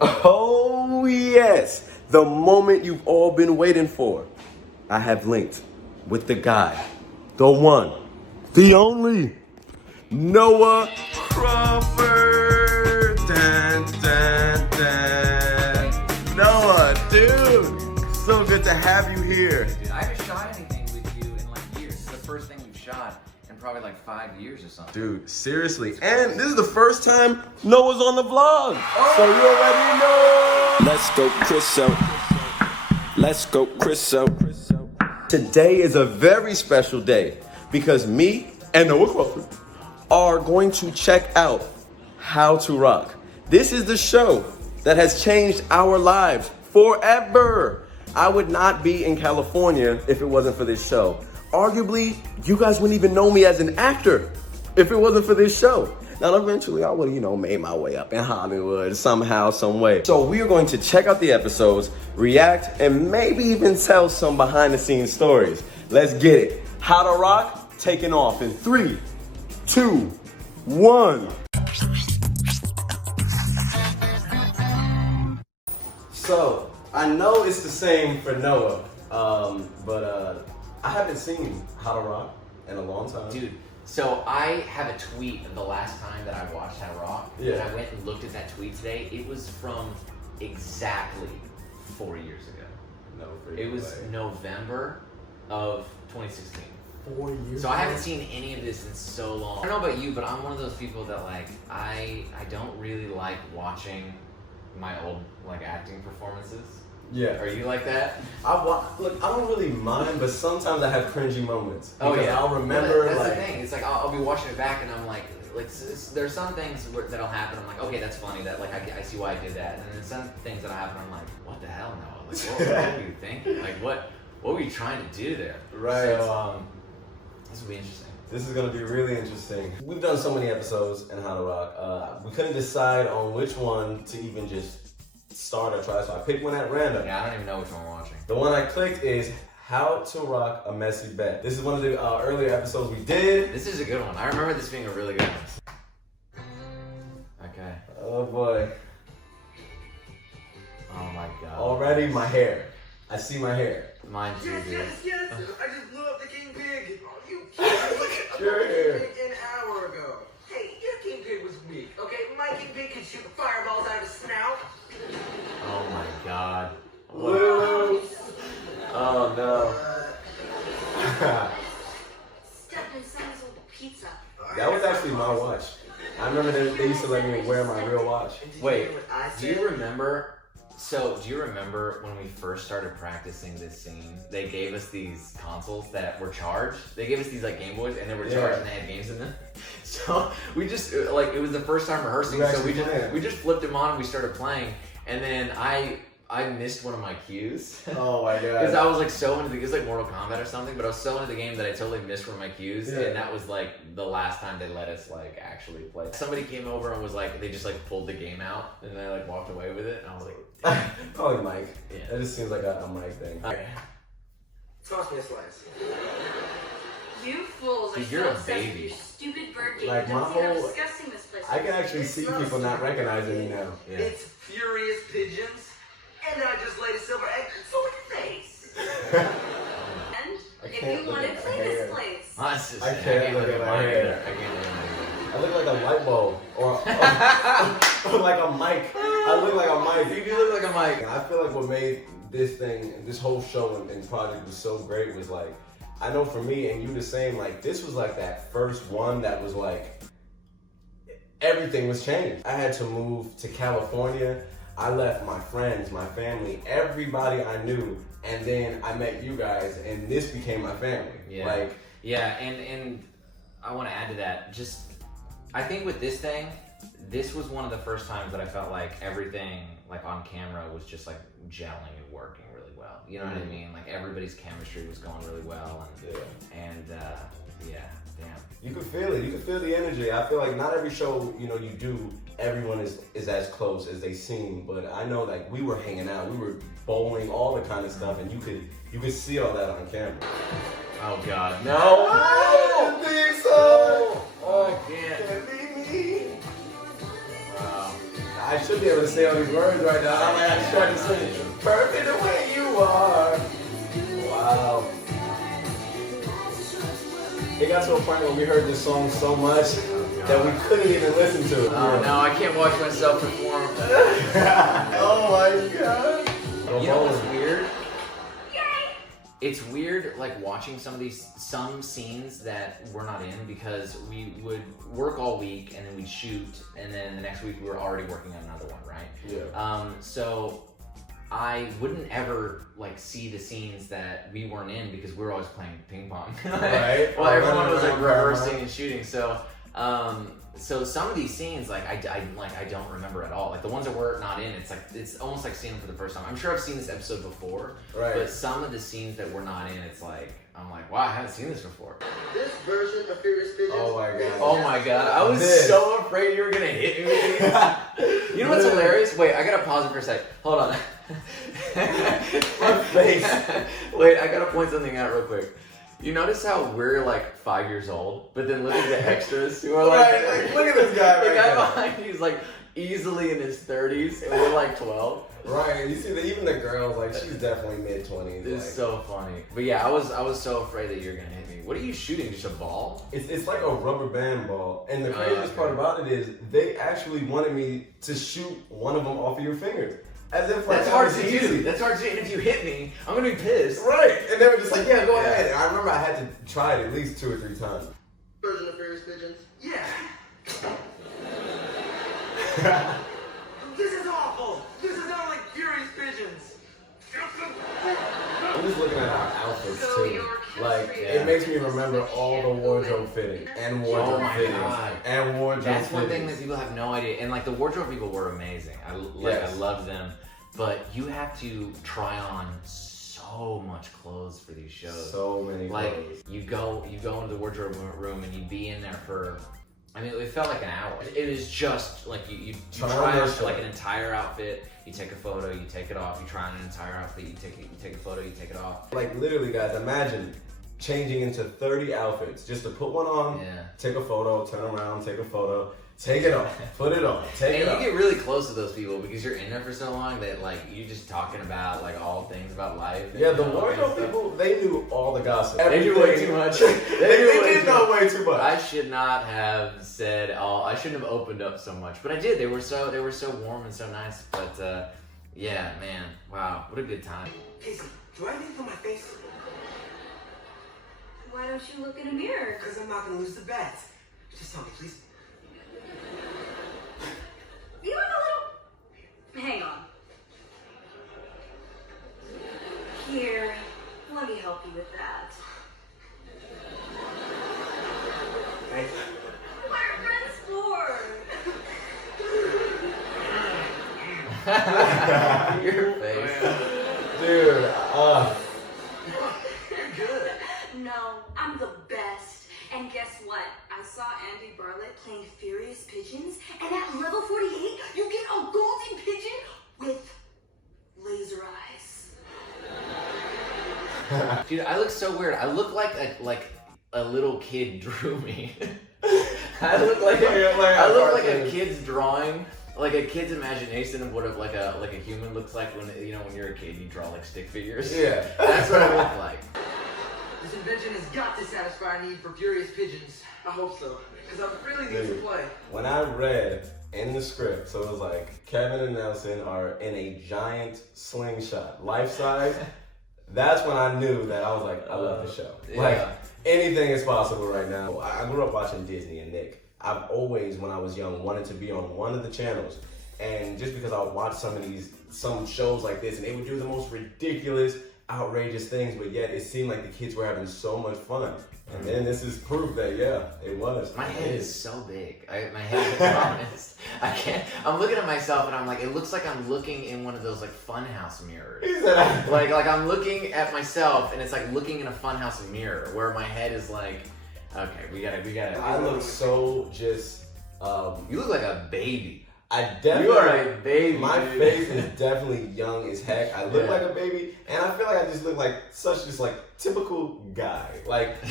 Oh yes, the moment you've all been waiting for. I have linked with the guy, the one, the only, Noah Crawford. Dun, dun, dun. Noah, dude, so good to have you here. Dude, I haven't shot anything with you in like years. This is the first thing we've shot in probably like 5 years or something. Dude, seriously. And this is the first time Noah's on the vlog. So you already know. Let's go, Chris out. Let's go, Chris out. Today is a very special day because me and Noah Crawford are going to check out How to Rock. This is the show that has changed our lives forever. I would not be in California if it wasn't for this show. Arguably, you guys wouldn't even know me as an actor if it wasn't for this show. Now, eventually, I would have, made my way up in Hollywood somehow, some way. So we are going to check out the episodes, react, and maybe even tell some behind-the-scenes stories. Let's get it. How to Rock, taking off in 3, 2, 1. So, I know it's the same for Noah, but I haven't seen How to Rock in a long time. Dude, so I have a tweet of the last time that I watched How to Rock. Yeah. And I went and looked at that tweet today. It was from exactly 4 years ago. No, It was November of 2016. 4 years So I haven't seen any of this in so long. I don't know about you, but I'm one of those people that I don't really like watching my old acting performances. Yeah. Are you like that? Look, I don't really mind, but sometimes I have cringy moments. Oh yeah, I'll remember that's the thing. It's like I'll be watching it back and I'm like there's some things that'll happen. I'm like, okay, that's funny. That I see why I did that. And then some things that'll happen. I'm like, what the hell, Noah? Like, what were you thinking? Like, what were you trying to do there? Right. So, this will be interesting. This is gonna be really interesting. We've done so many episodes in How to Rock. We couldn't decide on which one to even just start or try, so I picked one at random. Yeah, I don't even know which one we're watching. The one I clicked is How to Rock a Messy Bed. This is one of the earlier episodes we did. This is a good one. I remember this being a really good one. Okay. Oh boy. Oh my god. Already my hair. I see my hair. Mine too, dude. Yes! I just blew up the King Pig! Oh, you kidding? Your hair. An hour ago. Hey, your King Pig was weak, okay? My King Pig could shoot fireballs out of his snout. Oh my god. Woo. Oh no. Step in someone's old pizza. That was actually my watch. I remember they used to let me wear my real watch. Wait, do you remember? So, do you remember when we first started practicing this scene? They gave us these consoles that were charged. They gave us these Game Boys, and they were charged, and they had games in them. So we just it was the first time rehearsing, so we just flipped them on and we started playing. And then I missed one of my cues. Oh my god. Because I was so into it was like Mortal Kombat or something, but I was so into the game that I totally missed one of my cues, and that was the last time they let us actually play. Somebody came over and was they just pulled the game out and they walked away with it, and I was like, probably Mike. Yeah. That just seems like a Mike thing. Toss me a slice. You fools are Dude, so you're a obsessed baby. with your stupid bird game. Like, Don't my see how whole- disgusting this place is. I can actually It's see not people not stupid. recognizing me now. Yeah. It's furious pigeons. And then I just laid a silver egg so in your face. And I if can't you look want at to my play hair. this place. Honestly, I can't look at my mine hair. either. I can't look at mine either. I look like a light bulb or like a mic. I look like a mic. You do look like a mic. And I feel like what made this whole show and project was so great was I know for me and you the same, this was that first one that was everything was changed. I had to move to California. I left my friends, my family, everybody I knew, and then I met you guys, and this became my family. Yeah. Yeah, and I want to add to that. I think with this thing, this was one of the first times that I felt everything on camera was just gelling and working really well. You know what I mean? Everybody's chemistry was going really well, and yeah, damn. You could feel it. You could feel the energy. I feel not every show you do, everyone is as close as they seem. But I know we were hanging out, we were bowling, all the kind of stuff, and you could see all that on camera. Oh God, no! I didn't think so. Oh, I can't. Can't leave me. Wow. I I should be able to say all these words right now. I'm like, I just tried to sing perfect the way you are. Wow. It got to a point where we heard this song so much that we couldn't even listen to it. Oh no, I can't watch myself perform. Oh my god. You know what's weird? It's weird, like watching some scenes that we're not in because we would work all week and then we'd shoot, and then the next week we were already working on another one, right? Yeah. So I wouldn't ever like see the scenes that we weren't in because we were always playing ping pong. Right. Well, everyone was like rehearsing and shooting, so. So some of these scenes, like I don't remember at all. Like the ones that we're not in, it's almost like seeing them for the first time. I'm sure I've seen this episode before, right? But some of the scenes that we're not in, it's like I'm like, wow, I haven't seen this before. This version of Furious Pigeons. Oh my god. Oh my god, I was so afraid you were gonna hit me with these. You know what's hilarious? Wait, I gotta pause it for a sec. Hold on. My face. Wait, I gotta point something out real quick. You notice how we're like 5 years old, but then look at the extras who are like, right, look at this guy the right guy there. behind you is like easily in his 30s, and we're like 12. Right, you see that even the girls, like she's definitely mid-20s. It's like, so funny. But yeah, I was so afraid that you were gonna hit me. What are you shooting? Just a ball? it's like a rubber band ball, and the craziest part about it is they actually wanted me to shoot one of them off of your fingers. As if like That's hard to do. That's hard to do. And if you hit me, I'm gonna be pissed. Right, and they were just like, yeah, go ahead. And I remember I had to try it at least 2 or 3 times. Version of Furious Pigeons. Yeah. This is awful. This is not like Furious Pigeons. I'm just looking at our outfits So too. your Like, chemistry it makes me remember all the wardrobe fittings and wardrobe Oh my fittings God. and wardrobe That's fittings. one thing that people have no idea. And like the wardrobe people were amazing. I Yes. love them. But you have to try on so much clothes for these shows. So many like clothes. you go into the wardrobe room and you'd be in there for, I mean, it felt like an hour. It was just like you Try try on on this like shirt. an entire outfit, you take a photo, you take it off, you try on an entire outfit, you take a photo, you take it off. Like literally, guys, imagine changing into 30 outfits just to put one on, Yeah. take a photo, turn around, take a photo, take it off, put it on, take And it you off. get really close to those people because you're in there for so long that like you're just talking about like all things about life. and, Yeah, you the know, all wardrobe kinds of stuff. people, they knew all the gossip. They knew way Everything. too much. They knew way did too know much. way too much. I should not have said all. I shouldn't have opened up so much, but I did. They were so warm and so nice. But yeah, man, wow, what a good time. Casey, do I have anything on my face? Why don't you look in a mirror? Because I'm not going to lose the bet. Just tell me, please. You have a little... Hang on. Here, let me help you with that. Thank you. What are friends for? Your face. Dude, You're good. No, I'm the best. And guess what? I saw Andy Bartlett playing Furious Pigeons, and at level 48, you get a golden pigeon with laser eyes. Dude, I look so weird. I look like a little kid drew me. I look like a kid's drawing. Like a kid's imagination of what like a human looks like when when you're a kid, you draw like stick figures. Yeah. That's what I look like. This invention has got to satisfy our need for Furious Pigeons. I hope so. Because I really need to play. when I read in the script, so it was like Kevin and Nelson are in a giant slingshot, life size. That's when I knew that I was like, I love the show. Yeah. Like anything is possible right now. I grew up watching Disney and Nick. I've always, when I was young, wanted to be on one of the channels. And just because I would watch some shows like this, and they would do the most ridiculous, outrageous things, but yet it seemed like the kids were having so much fun. And then this is proof that, yeah, it was. My head is so big. My head is promised. I can't. I'm looking at myself and I'm like, it looks like I'm looking in one of those like funhouse mirrors. He said, Like I'm looking at myself and it's like looking in a funhouse mirror where my head is like, okay, we gotta. I look so just, You look like a baby. I definitely, You are a baby. my dude. face is definitely young as heck. I look Yeah. like a baby, and I feel like I just look like such just like typical guy. Like,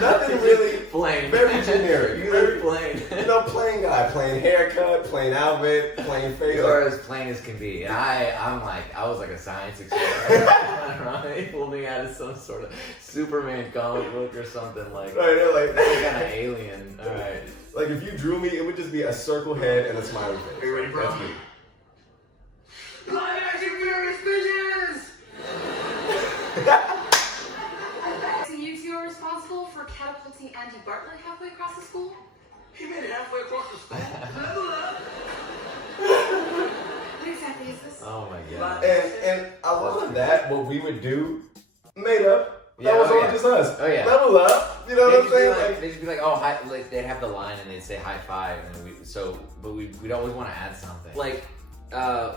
nothing really plain. Very generic. Very plain. You know, plain guy. Plain haircut, plain outfit, plain face. You are as plain as can be. And I was like a science experiment. They pulled me out of some sort of Superman comic book or something like. Right, they're like kind of alien. All right. Like if you drew me, it would just be a circle head and a smiley face. Are you ready, bro? That's me. Live action furious pigeons! So you two are responsible for catapulting Andy Bartlett halfway across the school? He made it halfway across the school. Level up! What exactly is this? Oh my god. And a lot of that, what we would do, made up. That Yeah, was oh, all yeah. just us. Oh, yeah. Level up. You know what I'm saying? They'd just be like, oh, hi, like they'd have the line and they'd say high five, and we'd always want to add something. Like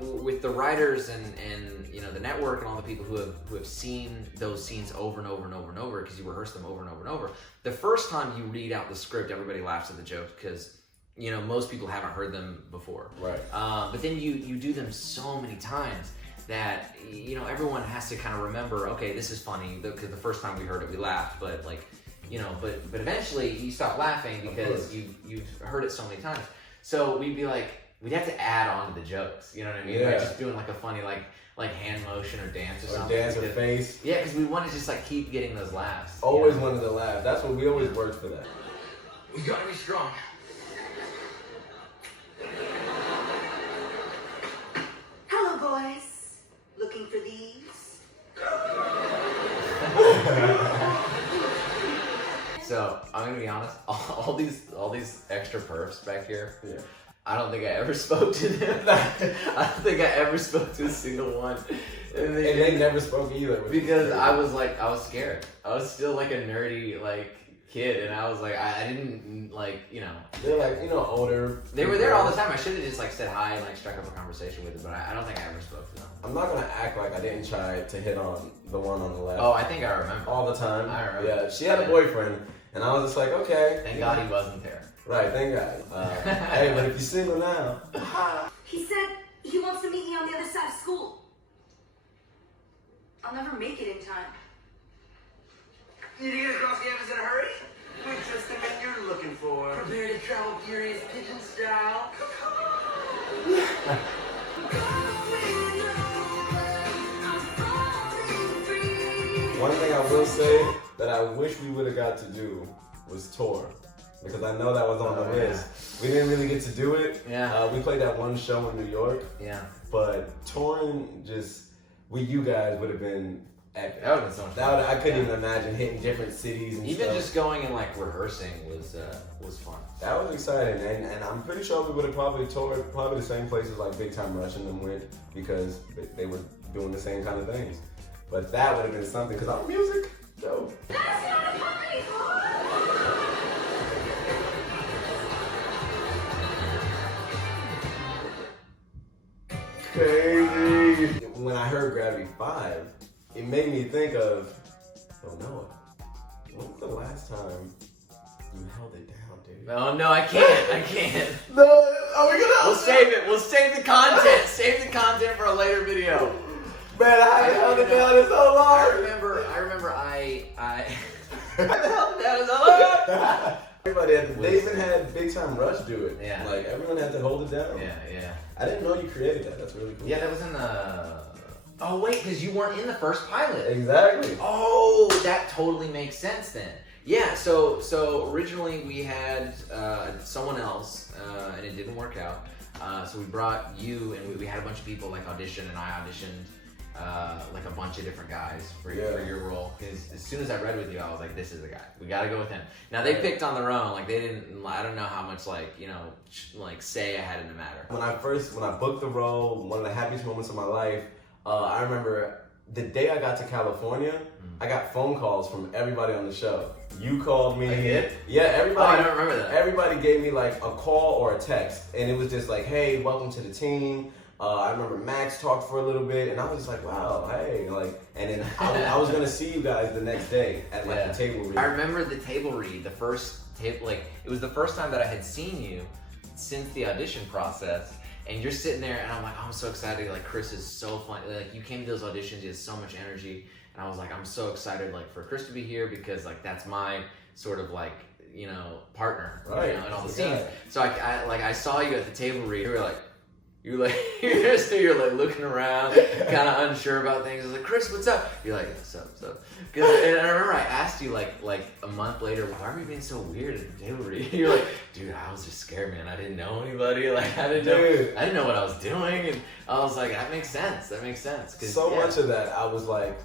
with the writers and you know the network and all the people who have seen those scenes over and over and over and over because you rehearse them over and over and over. The first time you read out the script, everybody laughs at the jokes because you know most people haven't heard them before. Right. But then you do them so many times that you know everyone has to kind of remember, okay, this is funny because the first time we heard it we laughed, but like you know but eventually you stop laughing because you've heard it so many times. So we'd be like, we'd have to add on to the jokes, you know what I mean? Yeah. Like just doing like a funny like hand motion or dance or something. Or dance or face. Yeah, because we want to just like keep getting those laughs. Always you know? wanted to laugh. That's what we always worked for that. We gotta be strong. Hello, boys. Looking for these? So I'm gonna be honest, all these extra perfs back here. Yeah. I don't think I ever spoke to them. I don't think I ever spoke to a single one. And they never spoke either. Because I was scared. I was still like a nerdy like kid, and I was like, I didn't like, you know. They're like, you know, older. They were there all the time. I should have just like said hi and like struck up a conversation with them, but I don't think I ever spoke to them. I'm not gonna act like I didn't try to hit on the one on the left. Oh, I think I remember. All the time. I remember. Yeah, she had a boyfriend, and I was just like, okay. Thank God he wasn't there. Right, thank God. Hey, but if you're single now. He said he wants to meet me on the other side of school. I'll never make it in time. Need to get across campus in a hurry? We're just the men you're looking for. Prepare to travel furious pigeon style. One thing I will say that I wish we would have got to do was tour. Because I know that was on the list. We didn't really get to do it. Yeah. We played that one show in New York. Yeah. But touring just with you guys would have been epic. That would have been so much fun. I couldn't even imagine hitting different cities and Even stuff. just going and like rehearsing was fun. That was exciting, and I'm pretty sure we would have probably toured the same places like Big Time Rush and them went because they were doing the same kind of things. But that would have been something because our music, dope. That's not a party! Crazy. When I heard Gravity 5, it made me think of, oh Noah, when was the last time you held it down, dude? Oh no, I can't. No, are we gonna? We'll save it. We'll save the content. Save the content for a later video. Man, I haven't held it down in so long. I remember I held it down so long. Everybody they even had Big Time Rush do it. Yeah. Like everyone had to hold it down. Yeah. I didn't know you created that. That's really cool. Yeah, that was in the. Oh wait, because you weren't in the first pilot. Exactly. Oh, that totally makes sense then. Yeah, so originally we had someone else, and it didn't work out. So we brought you, and we had a bunch of people like audition, and I auditioned like a bunch of different guys for your role. Because as soon as I read with you, I was like, this is the guy. We got to go with him. Now they picked on their own. Like they didn't. I don't know how much like like say I had in the matter. When I booked the role, one of the happiest moments of my life. I remember the day I got to California, I got phone calls from everybody on the show. You called me. I did? Yeah, everybody. Oh, I don't remember that. Everybody gave me like a call or a text, and it was just like, "Hey, welcome to the team." I remember Max talked for a little bit, and I was just like, "Wow, hey!" Like, and then I was gonna see you guys the next day at like the table read. I remember the table read, the first table. Like it was the first time that I had seen you since the audition process. And you're sitting there, and I'm like, oh, I'm so excited. Like, Chris is so funny. Like, you came to those auditions, he has so much energy. And I was like, I'm so excited, like, for Chris to be here because, like, that's my sort of, like, you know, partner, right, you know, in all the scenes. So I saw you at the table read. You were like, you're like looking around, kind of unsure about things. I was like, Chris, what's up? You're like, what's up? And I remember I asked you like a month later, why are we being so weird at the table read? You're like, dude, I was just scared, man. I didn't know anybody. Like, I didn't know what I was doing. And I was like, that makes sense. So much of that, I was like,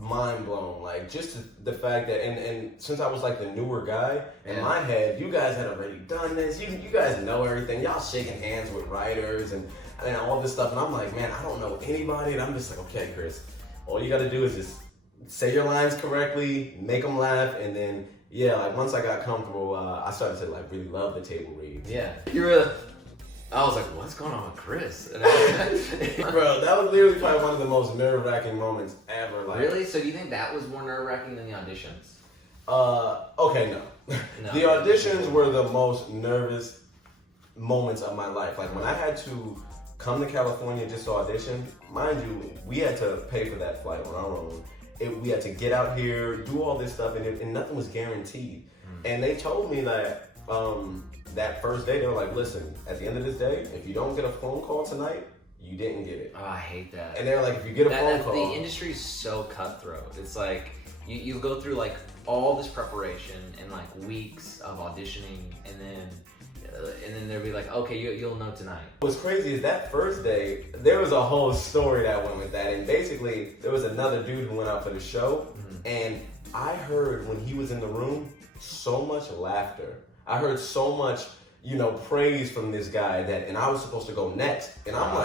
mind blown, like just the fact that and since I was like the newer guy in my head, you guys had already done this, you guys know everything, y'all shaking hands with writers and all this stuff, and I'm like, man, I don't know anybody, and I'm just like, okay, Chris, all you gotta do is just say your lines correctly, make them laugh, and then like once I got comfortable, I started to like really love the table read. I was like, what's going on with Chris? Bro, that was literally probably one of the most nerve-wracking moments ever. Like, really? So do you think that was more nerve-wracking than the auditions? Okay, no. The auditions were the most nervous moments of my life. Like when I had to come to California just to audition, mind you, we had to pay for that flight on our own. We had to get out here, do all this stuff, and nothing was guaranteed. And they told me that that first day, they were like, listen, at the end of this day, if you don't get a phone call tonight, you didn't get it. Oh, I hate that. And they were like, if you get a phone call. The industry is so cutthroat. It's like, you go through like all this preparation and like weeks of auditioning, and then they'll be like, okay, you'll know tonight. What's crazy is that first day, there was a whole story that went with that. And basically, there was another dude who went out for the show, and I heard when he was in the room, so much laughter. I heard so much, praise from this guy and I was supposed to go next. And I'm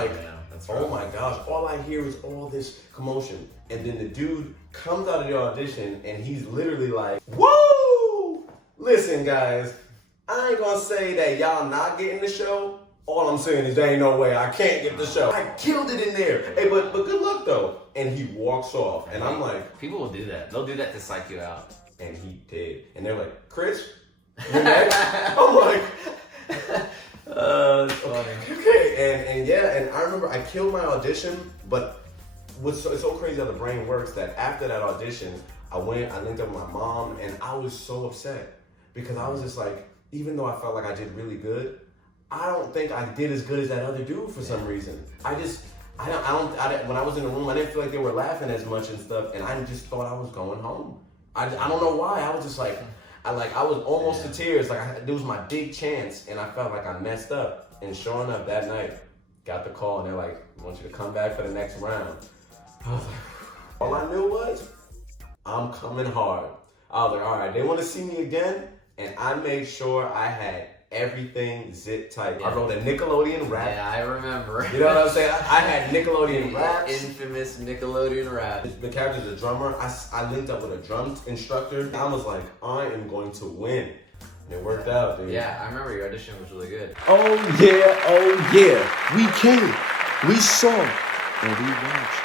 oh my gosh, all I hear is all this commotion. And then the dude comes out of the audition and he's literally like, woo! Listen, guys, I ain't gonna say that y'all not getting the show. All I'm saying is there ain't no way I can't get the show. I killed it in there. Hey, but good luck though. And he walks off. And I'm like, people will do that. They'll do that to psych you out. And he did. And they're like, Chris, you're next? I'm like, that's funny. Okay, and I remember I killed my audition, but it's so crazy how the brain works that after that audition, I linked up with my mom, and I was so upset because I was just like, even though I felt like I did really good, I don't think I did as good as that other dude for some reason. When I was in the room, I didn't feel like they were laughing as much and stuff, and I just thought I was going home. I don't know why. I was just like, I was almost to tears. Like it was my big chance, and I felt like I messed up. And sure enough, that night, got the call, and they're like, "I want you to come back for the next round." I was like, all I knew was, I'm coming hard. I was like, all right, they want to see me again, and I made sure I had everything zip tight. Yeah. I wrote a Nickelodeon rap. Yeah, I remember. You know what I'm saying? I had Nickelodeon raps. Infamous Nickelodeon rap. The character's a drummer. I linked up with a drum instructor. I was like, I am going to win. And it worked out, dude. Yeah, I remember your audition was really good. Oh yeah. We came, we saw, and we watched.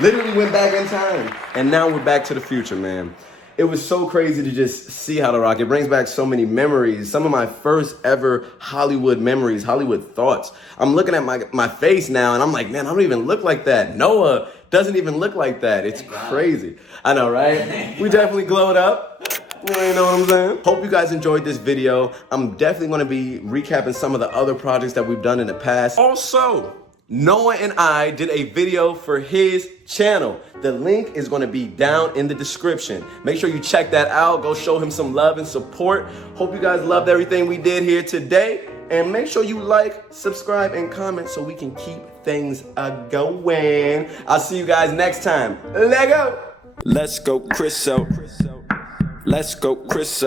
Literally went back in time. And now we're back to the future, man. It was so crazy to just see How to Rock. It brings back so many memories. Some of my first ever Hollywood memories, Hollywood thoughts. I'm looking at my face now and I'm like, man, I don't even look like that. Noah doesn't even look like that. It's crazy. I know, right? We definitely glowed up. You know what I'm saying? Hope you guys enjoyed this video. I'm definitely going to be recapping some of the other projects that we've done in the past. Also, Noah and I did a video for his channel. The link is going to be down in the description. Make sure you check that out. Go show him some love and support. Hope you guys loved everything we did here today. And make sure you like, subscribe, and comment so we can keep things going. I'll see you guys next time. Lego! Let's go, Chris. Let's go, Chris.